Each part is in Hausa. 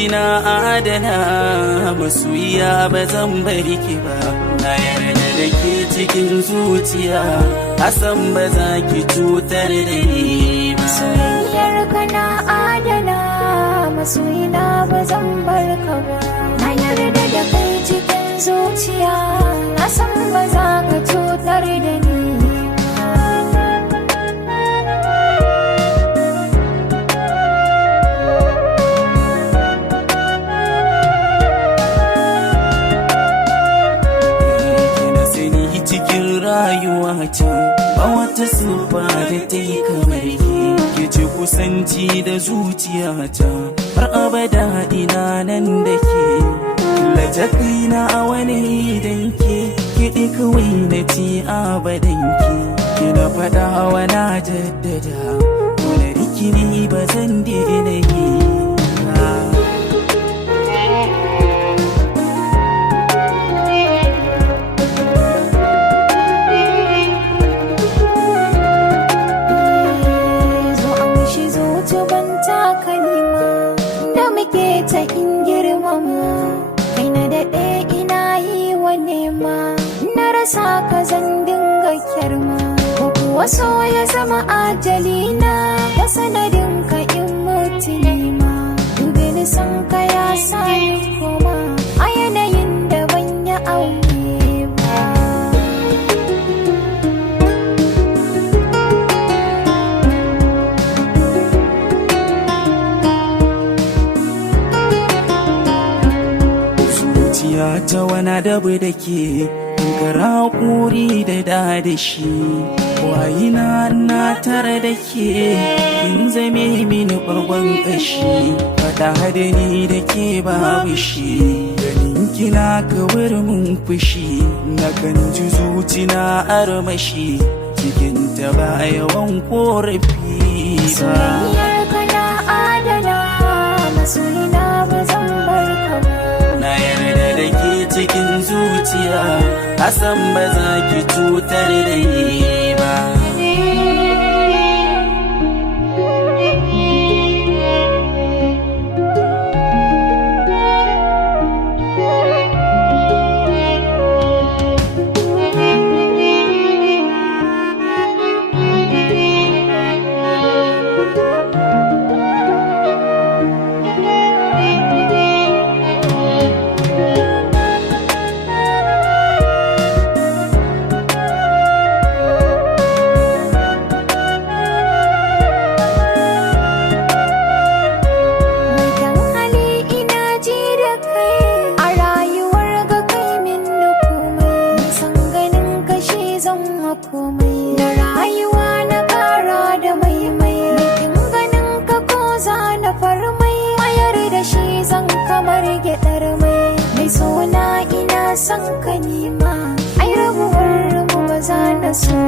kina adana masoyiya ba zan bari ki ba. Na yarda da ke cikin zuciya, Hassan ba za ki cutar da ni ba. Soyayyar ka na adana masoyina ba zan bar ka ba. Na yarda da kai cikin zuciya, Hassan ba za ka cutar da ni. Cikin rayuwa ta ba wata sufa da ta yi kamar ke ce kusanci da zuciyata har abada ina nan da ke. Killace kaina a wani idan ke kiɗi kawai na ci abadan ke na faɗa wa na jaddada wani rikini ba zan daina yi. Ta in girmama kai na daɗe ina yi wa nema, na rasa ka zan dinga kyarma, ko kuwa so ya zama ajalina da sanadin ka in mutu nema. Dube ni san ka ya sa ni koma a yanayin da ban yi aure ba. Ta wana dabu da ke kara kuri da shi, wayina na tare da ke kin zame mini ɓargon ƙashi. Faɗa da ni da ke babu shi, ganin kina kawar mun fushi, na kan ji zuci na armashi cikin ta ba yawan korafi ba. Soyayyar ka na adana masoyina ba zan bar ka ba. Na yarda da ke cikin zuciya, Hassan ba za ki cutar da ni ba. Komai da rayuwa na ƙara da maimai, kin ganin ka ko za na farmai, mayar da shi zan kamar gyaɗar mai sona ina son ka nima, ai rabuwar mu ba za na so.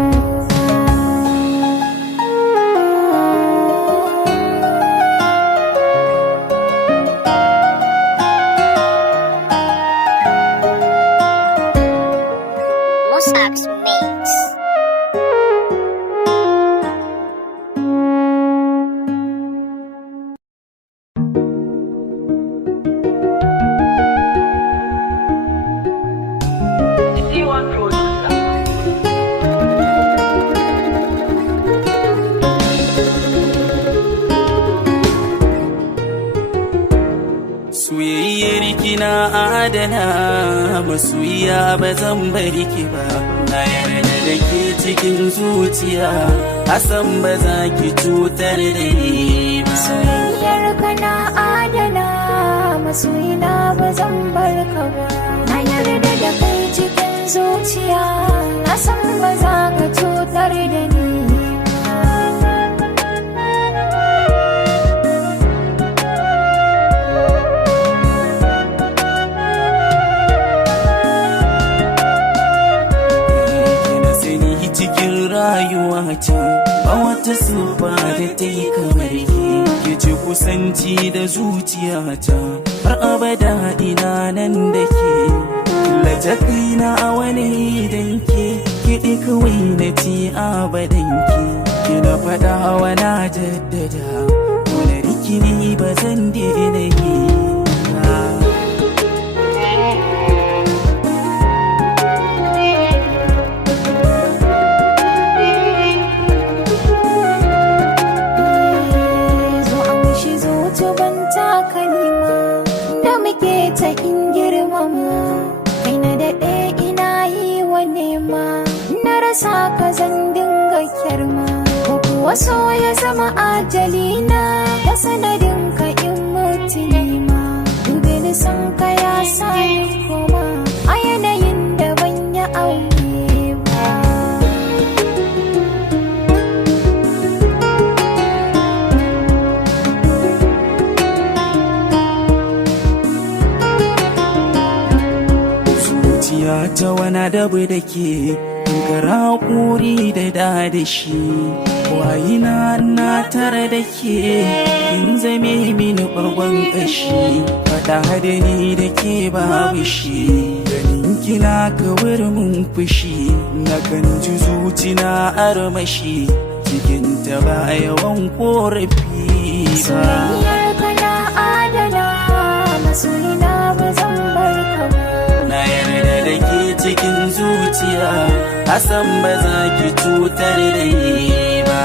Soyayyar kina adana masoyiya ba zan bari ki ba. Na yarda da ke cikin zuciya, Hassan ba za ki cutar da ni ba. Soyayyar ka na adana masoyina ba zan bar ka ba. Na yarda da kai cikin zuciya, Hassan ba za ka cutar da ni. rayuwata ba wata sufa da ta yi kamar ke ce kusanci da zuciyata har abada ina nan da ke. Killace kaina a wani idan ke kiɗi kawai na ci abadan ke na faɗa wa na jaddada wani rikini ba zan daina yi. rasa ka zan dinga kyarma, ko kuwa so ya zama ajalina ta sanadin ka in mutu nima. Dube ni san ka ya sa ni koma a yanayin da ban yi aure ba. Zuciya ta wana dabu da ke kara kuri da shi, wayina na tare da ke kin zame mini ɓargon ƙashi. Faɗa da ni da ke babu shi, ganin kina kawar mun fushi, na kan ji zuci na armashi, cikin ta ba yawan korafi ba. Soyayyar ka na adana, masoyina ba zan bar ka ba. Na yarda da ke cikin zuciya, Hassan ba za ki cutar da ni ba.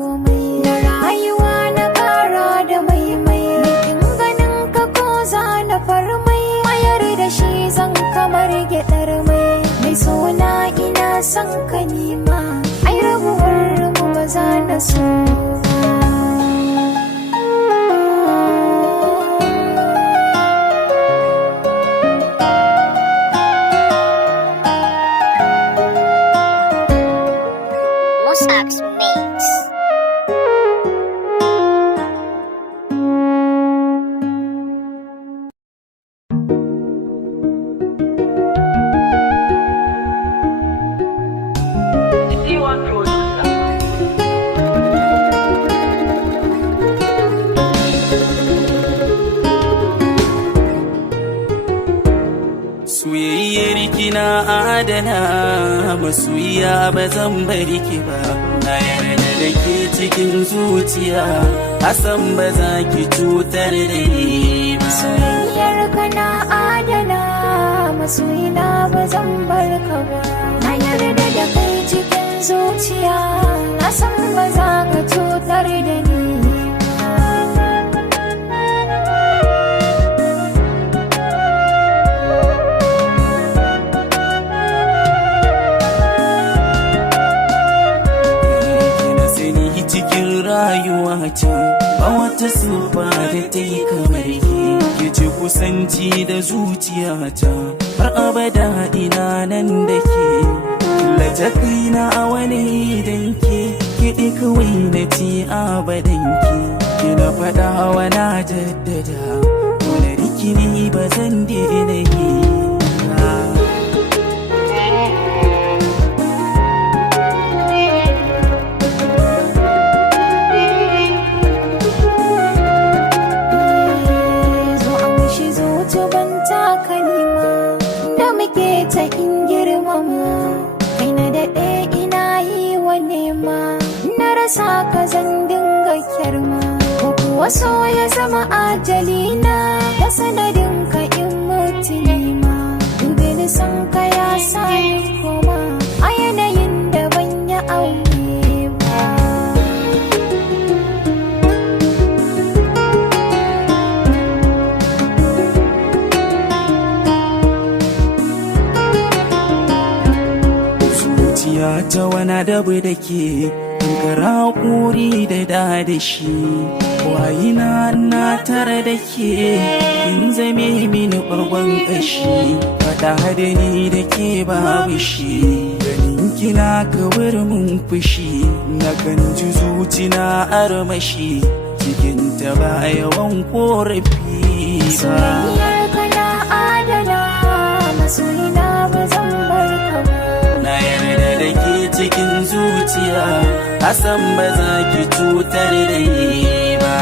Komai na rayuwa na ƙara da maimai, bikin ganin ka ko za na farmai, mayar da shi zan kamar gyaɗar mai sona ina son ka nima, ai rabuwar mu ba za na so. Soyayyar kina adana, masoyiya ba zan bari ki ba. Na yarda da ke cikin zuciya, Hassan ba za ki cutar da ni ba. Soyayyar ka na adana, masoyina ba zan bar ka ba. Na yarda da kai cikin zuciya, Hassan ba za ka cutar da ni. Rayuwata ba wata sufa da ta yi kamar ke ce kusanci da zuciyata, har abada ina nan da ke. Killace kaina a wani danke, kiɗi kawai na ci abadan ke. Kina faɗa wa na jaddada, wani rikini ba zan daina yi. Ta in girmama kai na daɗe ina yi wa nema, na rasa ka zan dinga kyarma, ko kuwa so ya zama ajalina ta sanadin ka in mutu nima. Dube ni san ka ya sa ni koma a yanayin da ban yi aure ba. Ta wana dabu da ke kara kuri da shi, wayina na tare da ke kin zame mini ɓargon ƙashi. Faɗa da ni da ke babu shi, ganin kina kawar mun fushi, na kan ji zuci na armashi, cikin ta ba yawan korafi ba. Soyayyar ka na adana, masoyina ba zan bar ka ba. Na yarda da ke cikin zuciya, a san ba za ki cutar da ni ba.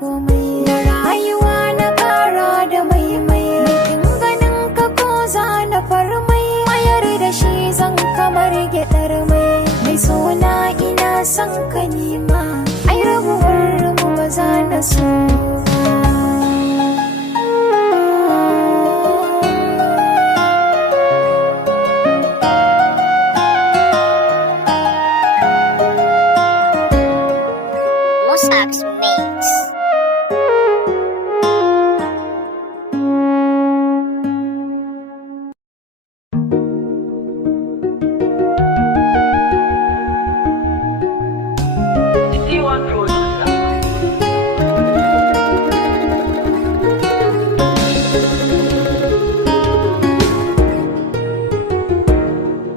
Komai na rayuwa na kara da maimai kin ganin ka ko za na farmai mayar da shi zan kamar gyaɗar mai sona ina son ka nima ai rabuwar mu ba za na so.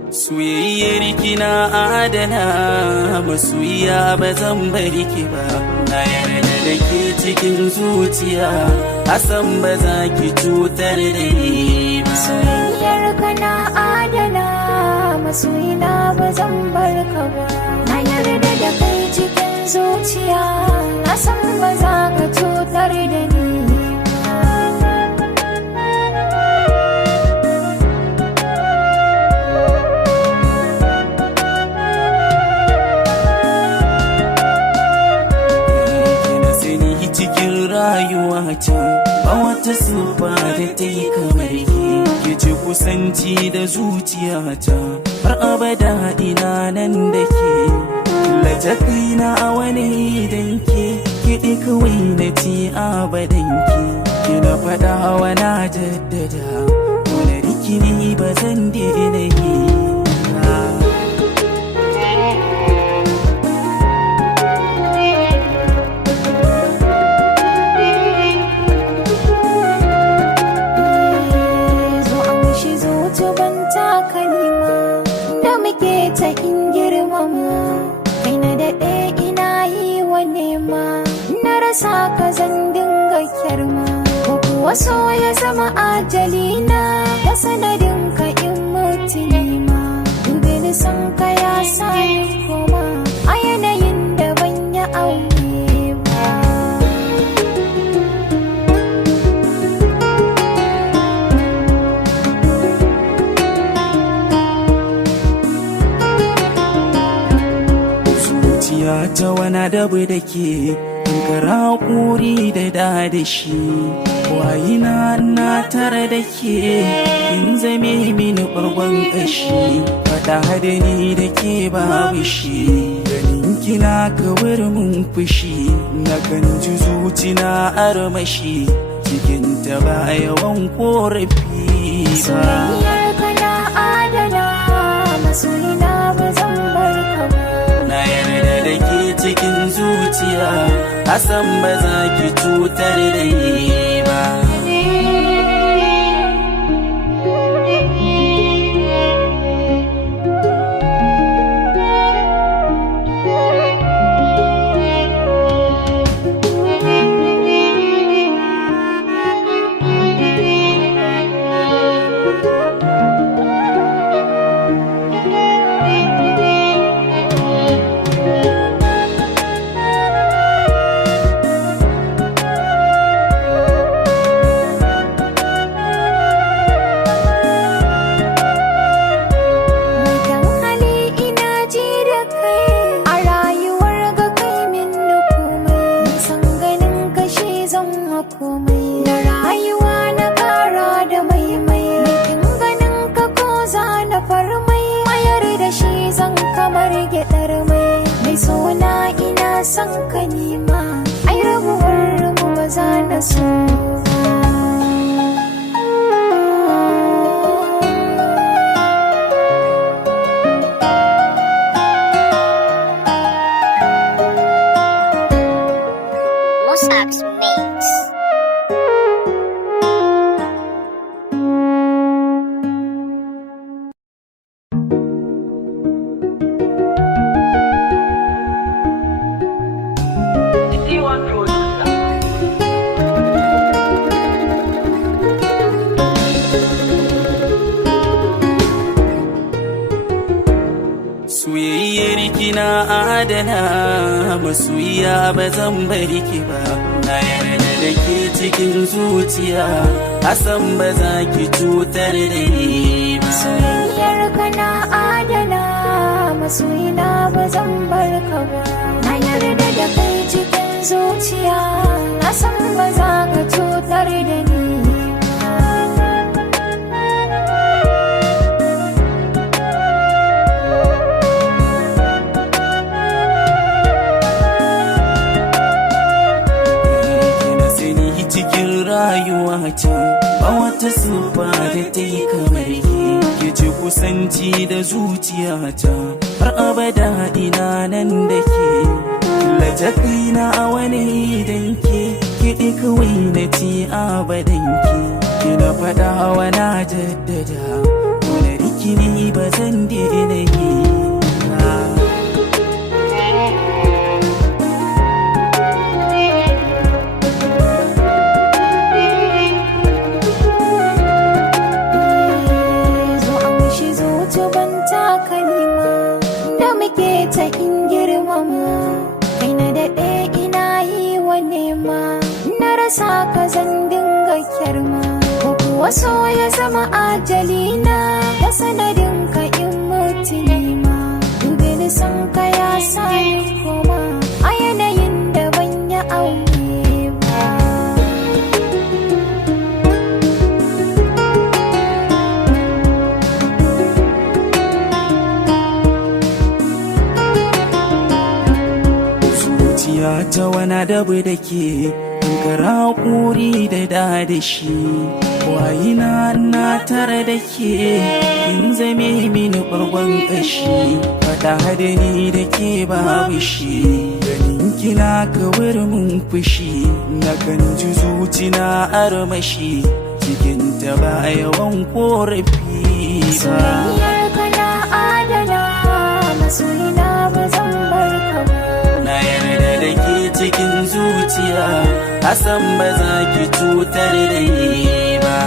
Soyayyar kina adana masoyiya ba zan bari ki ba, na yarda da ke cikin zuciya a san ba za ki cutar da ni ba. Soyayyar kana adana masoyina ba zan bar ka ba, na yarda da kai cikin zuciya a san ba za ka cutar da ni. Rayuwata ba wata sufa da ta yi kamar ke ce kusanci da zuciyata har abada ina nan da ke killace kaina a wani idan ke kiɗi kawai na ci abadan ke na faɗa wa na jaddada wani rikini ba zan daina yi. Ta in girmama kai na daɗe ina yi wa nema na rasa ka zan dinga kyarma ko kuwa so ya zama ajalina da sanadin ka in mutu nima dube ni san ka ya sa ni koma a yanayin da ban yi aure ba. Ta wana dabu da ke kara kuri da shi wayina na tare da ke kin zame mini ɓargon ƙashi faɗa da ni da ke babu shi ganin kina kawar mun fushi na kan ji zuci na armashi cikin ta ba yawan korafi ba. Soyayyar kana adana masoyina ba zan bar ka ba, na yarda da ke cikin zuciya a san ba za ki cutar da ni ba. komai na rayuwa na kara da maimai kin ganin ka ko za na farmai mayar da shi zan kamar gyaɗar mai sona ina san ka nima, ai rabuwar mu ba za na so ba. Mossack's Mix. Soyayyar kina adana masoyiya ba zan bari ki ba, na yarda da ke cikin zuciya, hasan ba za ki cutar da ni ba. Soyayyar ka na adana masoyina ba zan bar ka ba, na yarda da kai cikin zuciya, na san ba za ka cutar da ni. Cikin rayuwata ba wata sufa da ta yi kamar ke ce kusanci da zuciyata, har abada ina nan da ke killace kaina a wani idan ke kiɗi kawai na ci abadan ke na faɗa wa na jaddada wani rikini ba zan daina yi ba. Ta in girmama kai na daɗe ina yi wa nema, na rasa ka zan dinga kyarma, ko kuwa so ya zama ajalina da sanadin ka in mutu nema. Dube ni san ka ya sani koma a yanayin da ban yi aure ba. Ta wana dabu da ke kara kuri da dadashi, wayina na tare da ke kin zame mini ɓargon ƙashi, faɗa da ni da ke babu shi, ganin kina kawar mun fushi, na kan ji zuci na armashi, cikin ta ba yawan korafi ba. Soyayyar ka na adana masoyina ba zan bar ka ba, na yarda da ke cikin zuciya, hasan ba za ki cutar da ni ba.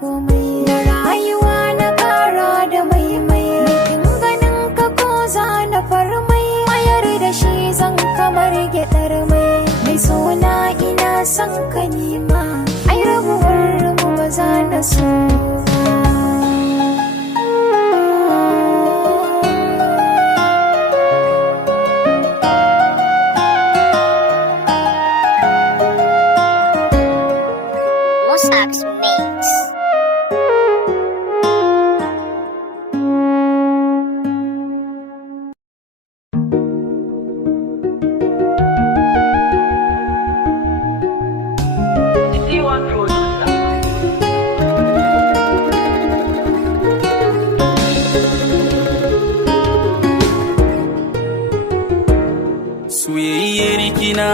komai na rayuwa na kara da maimai, bikin ganin ka ko za na farmai, mayar da shi zan kamar gyaɗar mai sona ina son ka nima, ai rabuwar mu ba za na so ba. Mossack's Mix. Soyayyar kina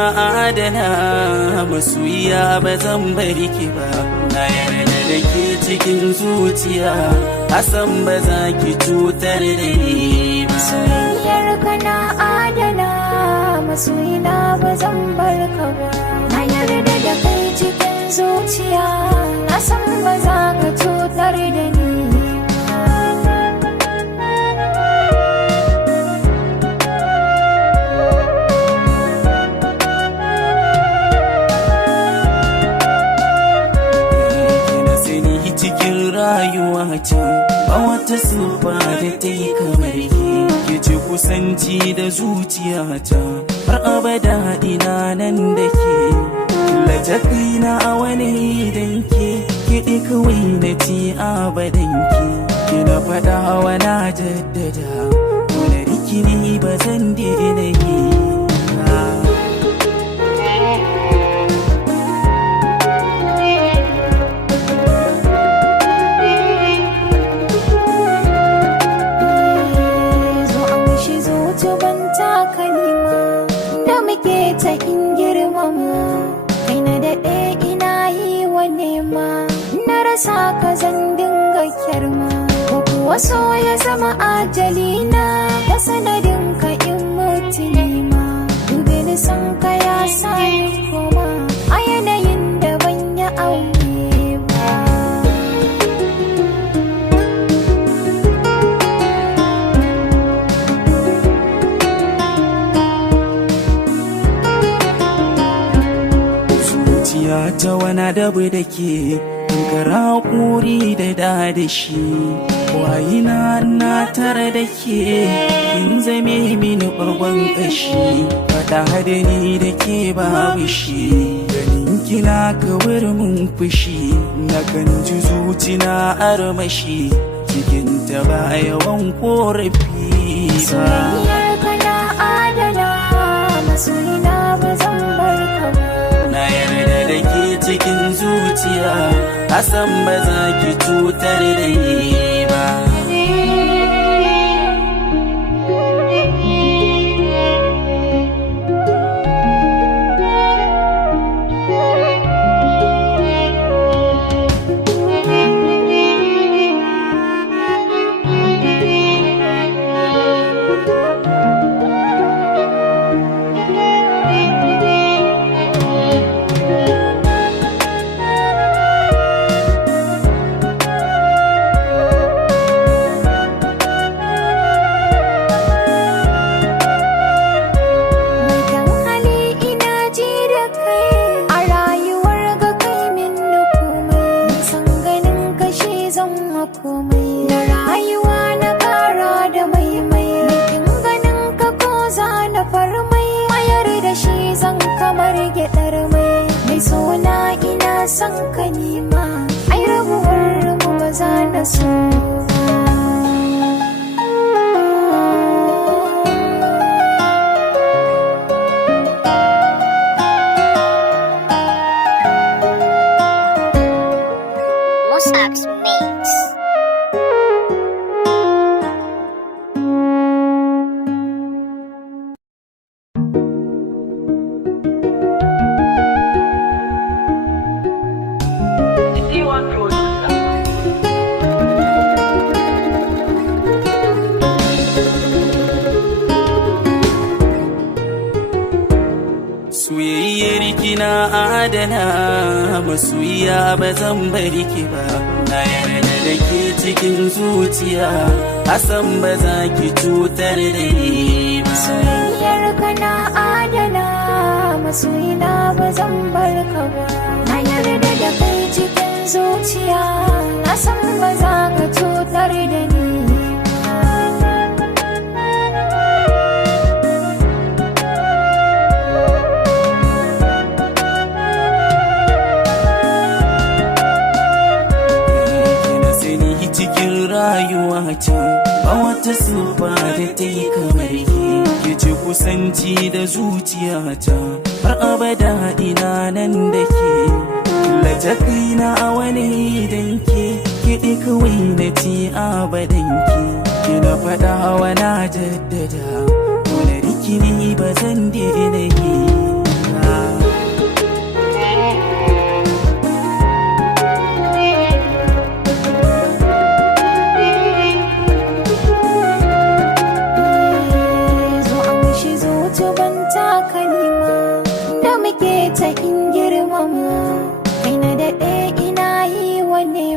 adana masoyiya ba zan bari ki ba, na yarda da ke cikin zuciya, hasan ba za ki cutar da ni ba. Soyayyar ka na adana masoyina ba zan bar ka ba. Na yarda da kai cikin zuciya, na san ba za ka cutar da ni. Cikin rayuwata ba wata siffa da ta yi kamar ke ce kusanci da zuciyata har abada ina nan da ke killace kaina a wani idan ke kiɗi kawai na ci abadan ke na faɗa wa na jaddada wani rikini ba zan daina yi. Ta in girmama kai na daɗe ina yi wa nema, na rasa ka zan dinga kyarma, ko kuwa so ya zama ajalina da sanadin ka in mutu nema. Dube ni san ka ya sa ni koma a yanayin da ban yi aure ba. ta wana dabu da ke kara kuri da shi wayina na tare da ke kin zame mini ɓargon ƙashi faɗa da ni da ke babu shi ganin kina kawar mun fushi na kan ji zuci na armashi cikin ta ba yawan korafi ba. Soyayyar ka na adana masoyina ba zan bar ka ba. Na yarda da ke cikin zuciya, Hassan ba za ki cutar da ni ba. Komai na rayuwa na kara da maimai, kin ganin ka ko za na farmai, mayar da shi zan kamar gyaɗar mai sona ina son ka nima, ai rabuwar mu ba za na so. Musab's Mix. Soyayyar kina adana masoyiya ba zan bari ki ba. Na yarda da ke cikin zuciya, Hassan ba za ki cutar da ni ba. Soyayyar ka na adana masoyina ba zan bar ka ba. Na yarda da kai cikin zuciya, na san ba za ka cutar da ni. Cikin rayuwata ba wata siffa da ta yi kamar ke ce kusanci da zuciyata har abada ina nan da ke killace kaina a wani idan ke kiɗi kawai na ci abadan ke na faɗa wa na jaddada wani rikini ba zan daina yi ba.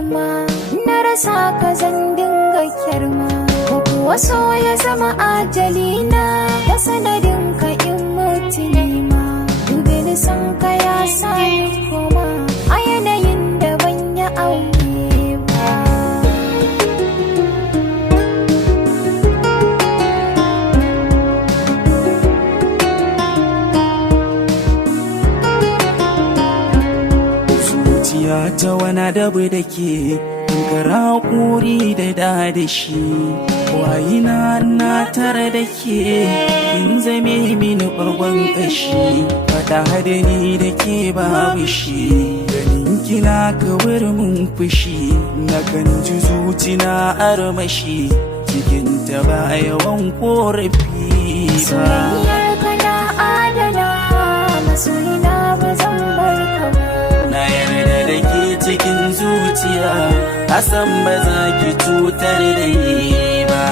nema, na rasa ka zan dinga kyarma. Ko kuwa so ya zama ajalina, da sanadin ka in mutu nema. Dube ni san ka ya sa ni koma, a yanayin da ban yi aure ba. Zuciya ta wana dabu da ke kara kuri da shi, wayina na tare da ke kin zame mini ɓargon ƙashi. Faɗa da ni da ke babu shi, ganin kina kawar mun fushi, na kan ji zuci na armashi, cikin ta ba yawan korafi ba. Soyayyar ka na adana, masoyina ba zan bar ka ba. Na yarda da ke cikin zuciya, Hassan ba za ki cutar da ni ba.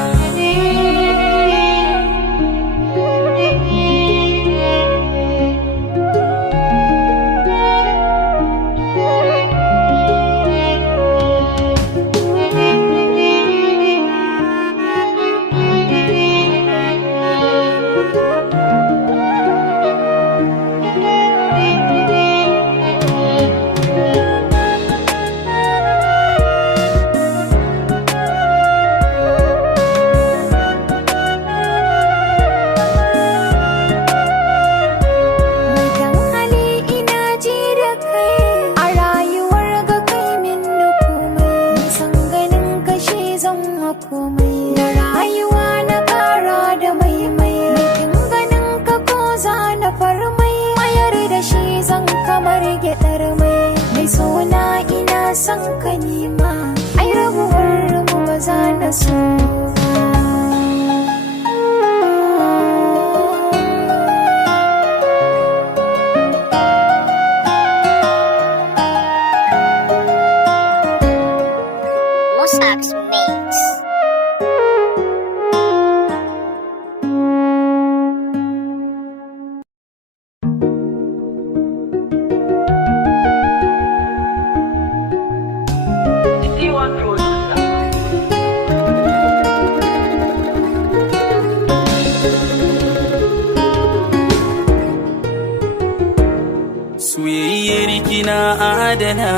Komai da rayuwa na ƙara da maimai, bikin ganin ka ko za na farmai, mayar da shi zan kamar gyaɗar mai sona ina son ka nima, ai rabuwar mu ba za na so. Musab's Beats. Soyayyar kina adana,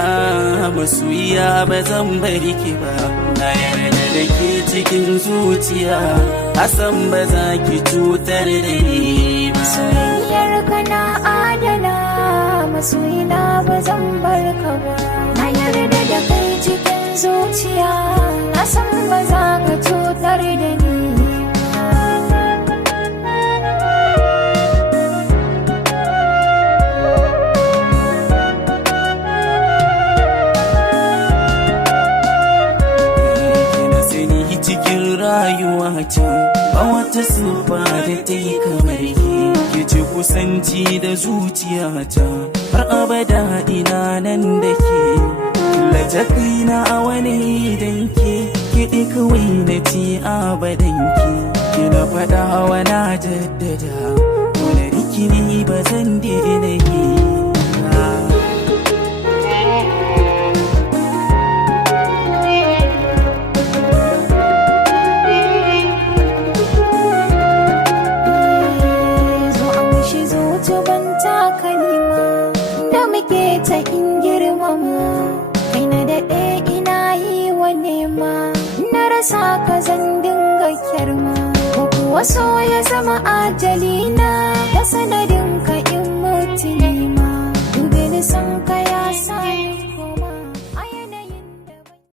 masoyiya ba zan bari ki ba. Na yarda da ke cikin zuciya, Hassan ba za ki cutar da ni ba. Soyayyar ka na adana, masoyina ba zan bar ka ba. Na yarda da kai cikin zuciya, na san ba za ka cutar da ni. Cikin rayuwata ba wata sufa da ta yi kamar ke ce kusanci da zuciyata, har abada ina nan da ke. Killace kaina a wani idan ke kiɗi kawai na ci abadan ke. Kina faɗa wa na jaddada, wani rikini ba zan daina yi ba. Ta in girmama kai na daɗe ina yi wa nema, na rasa ka zan dinga kyarma. Ko kuwa so ya zama ajalina, da sanadin ka in mutu nema. Dube ni san ka